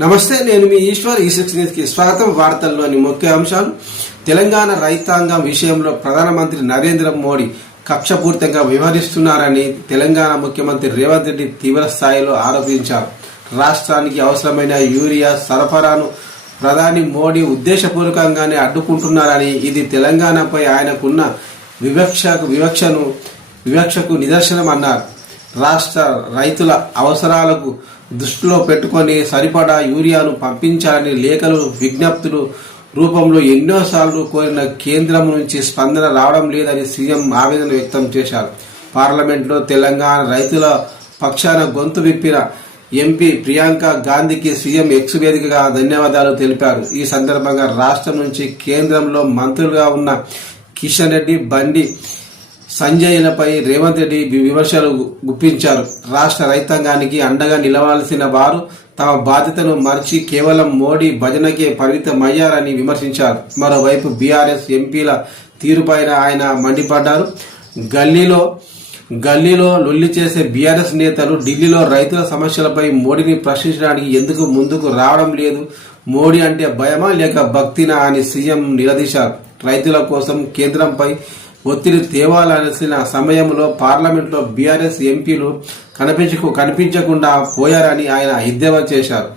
నమస్తే, నేను మీ ఈశ్వర్. ఈ6 న్యూస్ కి స్వాగతం. వార్తల్లోని ముఖ్య అంశాలు. తెలంగాణ రైతాంగం విషయంలో ప్రధానమంత్రి నరేంద్ర మోడీ కక్షపూరితంగా వ్యవహరిస్తున్నారని తెలంగాణ ముఖ్యమంత్రి రేవంత్ రెడ్డి తీవ్ర స్థాయిలో ఆరోపించారు. రాష్ట్రానికి అవసరమైన యూరియా సరఫరాను ప్రధాని మోడీ ఉద్దేశపూర్వకంగానే అడ్డుకుంటున్నారని, ఇది తెలంగాణపై ఆయనకున్న వివక్షకు నిదర్శనం అన్నారు. రాష్ట్ర రైతుల అవసరాలకు దృష్టిలో పెట్టుకొని సరిపడా యూరియాను పంపించాలని లేఖలు, విజ్ఞప్తులు రూపంలో ఎన్నోసార్లు కోరిన కేంద్రం నుంచి స్పందన రావడం లేదని సీఎం ఆవేదన వ్యక్తం చేశారు. పార్లమెంట్లో తెలంగాణ రైతుల పక్షాన గొంతు విప్పిన ఎంపీ ప్రియాంక గాంధీకి సీఎం ఎక్స్ వేదికగా ధన్యవాదాలు తెలిపారు. ఈ సందర్భంగా రాష్ట్రం నుంచి కేంద్రంలో మంత్రులుగా ఉన్న కిషన్ రెడ్డి, బండి సంజయ్లపై రేవంత్ రెడ్డి విమర్శలు గుప్పించారు. రాష్ట్ర రైతాంగానికి అండగా నిలవాల్సిన వారు తమ బాధ్యతను మర్చి కేవలం మోడీ భజనకే పరిమితమయ్యారని విమర్శించారు. మరోవైపు బీఆర్ఎస్ ఎంపీల తీరుపైన ఆయన మండిపడ్డారు. గల్లీలో లొల్లి చేసే బీఆర్ఎస్ నేతలు ఢిల్లీలో రైతుల సమస్యలపై మోడీని ప్రశ్నించడానికి ఎందుకు ముందుకు రావడం లేదు? మోడీ అంటే భయమా లేక భక్తినా అని సీఎం నిలదీశారు. రైతుల కోసం కేంద్రంపై ఒత్తిడి తేవాల్సిన సమయంలో పార్లమెంట్లో బీఆర్ఎస్ ఎంపీలు కనిపించకుండా పోయారని ఆయన ఎద్దేవా చేశారు.